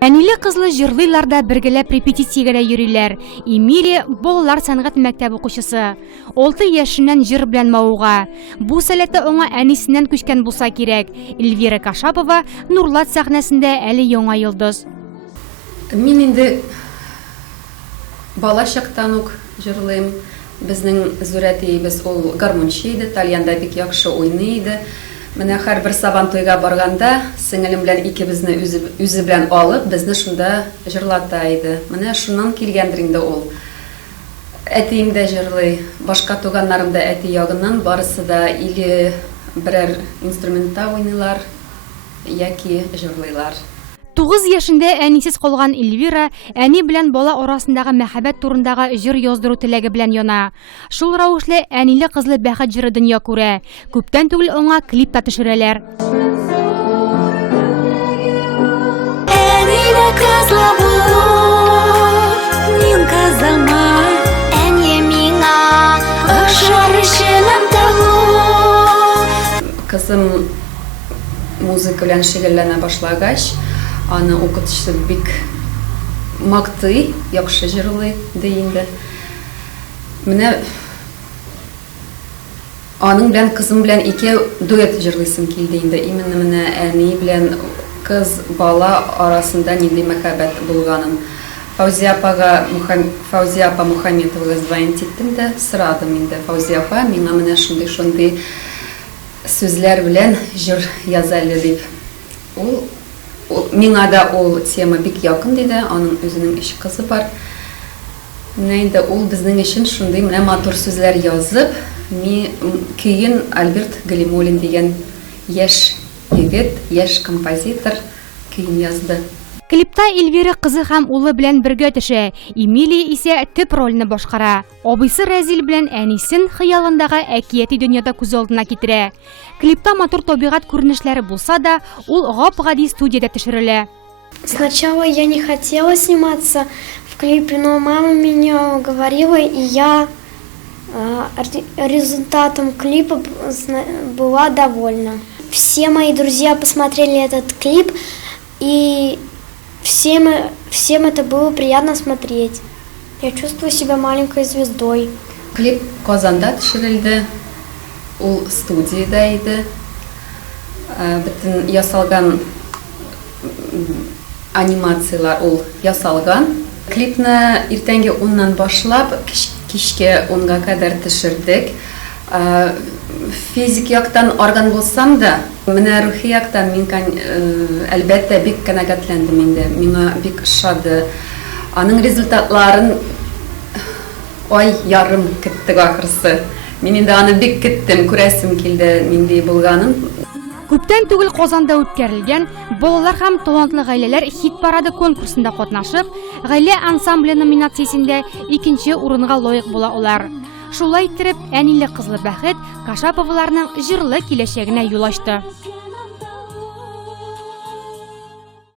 Әниле кызлы җырлыйлар да бергәләп репетициягә йөриләр. Эмилия балалар сәнгать мәктәбе укучысы. 6 яшеннән җыр белән мавыга. Бу сәләте аңа әнисеннән күчкән булса кирәк. Эльвира Кашапова Нурлат сәхнәсендә әле яңа йолдыз. Мин инде бала чактан ук җырлыйм. Безнең Зурәтиебез ул гармончы иде, тальянда бик яхшы уйный иде. Менә һәрбер сабан туйга барганда, сеңелем белән икебезне үзе белән алып, безне шунда җырлата иде. Менә шуннан килгәндер инде ул. Әтием дә җырлый, башка туганнарым да әти ягыннан барысы да или берәр инструментта уйныйлар, яки җырлыйлар. 9 яшендә әнисез калган Эльвира әни белән бала арасындагы мәхәббәт турындагы җыр яздыру теләге белән яна. Шул рәвешле әниле кызлы бәхет җыры дөнья күрә. Күптән түгел аңа клип та төшерәләр. Әниле кызлы булу мин кызыма, әни миңа ошар өчен тагу. Кызым музыка белән шөгыльләнә башлагач, аны укытучысы бик мактый, яхшы җырлый ди инде. Менә аның белән кызым белән ике дуэт җырлыйсым килде инде. Именно менә әни белән кыз бала арасында нинди мәхәббәт булганын. Фаузия апа Мухамметовага звонить иттем дә, сорадым инде. Фаузия апа, миңа менә шундый сүзләр белән җыр язалы дип. Миңа да ул тема бик якын диде, аның үзенең 3 кызы бар. Менә инде ул безнең өчен шундый менә матур сүзләр язып, көйен Альберт Галимуллин дигән яшь егет, яшь композитор көйен язды. Клипта Эльвира кызы һәм улы белән бергә төшә. Эмилия исә төп рольне башкара. Абыйсы Разил белән әнисен хыялындагы әкияти дөньяда күз алдына китерә. Клипта матур табигать күренешләре булса да, ул гап-гади студиядә төшерелә. Сначала я не хотела сниматься в клипе, но мама меня уговорила, и я результатом клипа была довольна. Все мои друзья посмотрели этот клип, и всем это было приятно смотреть. Я чувствую себя маленькой звездой. Клип Казанда төшерелде. Ул студиядә иде. Бөтен ясалган анимациялар ул ясалган. Клипны иртәнге 10-нан башлап кичке 10-га кадәр төшердек. Физик яктан арган булсам да, менә рухи яктан мин әлбәттә бик канәгатьләндем инде. Миңа бик ошады. Аның результатларын ай ярым көттек ахырсы. Мин инде аны бик көттем, күрәсем килде нинди булганын. Күптән түгел Казанда үткәрелгән балалар һәм талантлы гаиләләр хит парады конкурсында катнашып, гаилә ансамбле номинациясендә 2нче урынга лаек була алар. Шулай иттереп, әниле кызлы бәхет Кашаповларның җырлы киләчәгенә юл ачты.